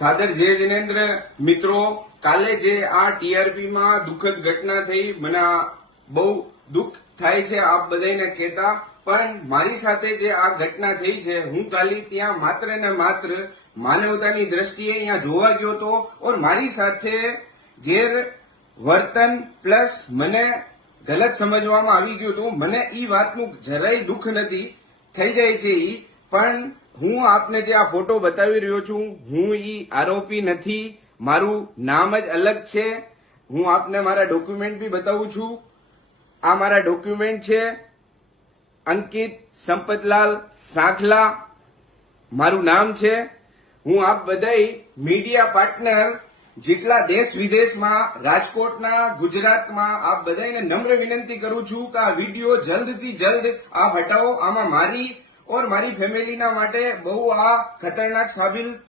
સાદર જય જિનેન્દ્ર મિત્રો, કાલે જે આ ટીઆરપી માં દુઃખદ ઘટના થઈ, મને બહુ દુઃખ થાય છે આપ બધાને કહેતા, પણ મારી સાથે જે આ ઘટના થઈ છે, હું કાલે ત્યાં માત્ર ને માત્ર માનવતાની દ્રષ્ટિએ અહીંયા જોવા ગયો હતો ઓર મારી સાથે ગેરવર્તન પ્લસ મને ગલત સમજવામાં આવી ગયું હતું. મને ઈ વાતનું જરાય દુઃખ નથી, થઈ જાય છે ઈ, પણ હું આપને જે આ ફોટો બતાવી રહ્યો છું, હું ઈ આરોપી નથી, મારું નામ જ અલગ છે. હું આપને મારા ડોક્યુમેન્ટ બી બતાવું છું. આ મારા ડોક્યુમેન્ટ છે. અંકિત સંપતલાલ સાંખલા મારું નામ છે. હું આપ બધાય મીડિયા પાર્ટનર જેટલા દેશ વિદેશમાં, રાજકોટના, ગુજરાતમાં, આપ બધાને નમ્ર વિનંતી કરું છું કે આ વિડીયો જલ્દથી જલ્દ આપ હટાવો. આમાં મારી ઓર મારી ફેમિલીના માટે બહુ આ ખતરનાક સાબિત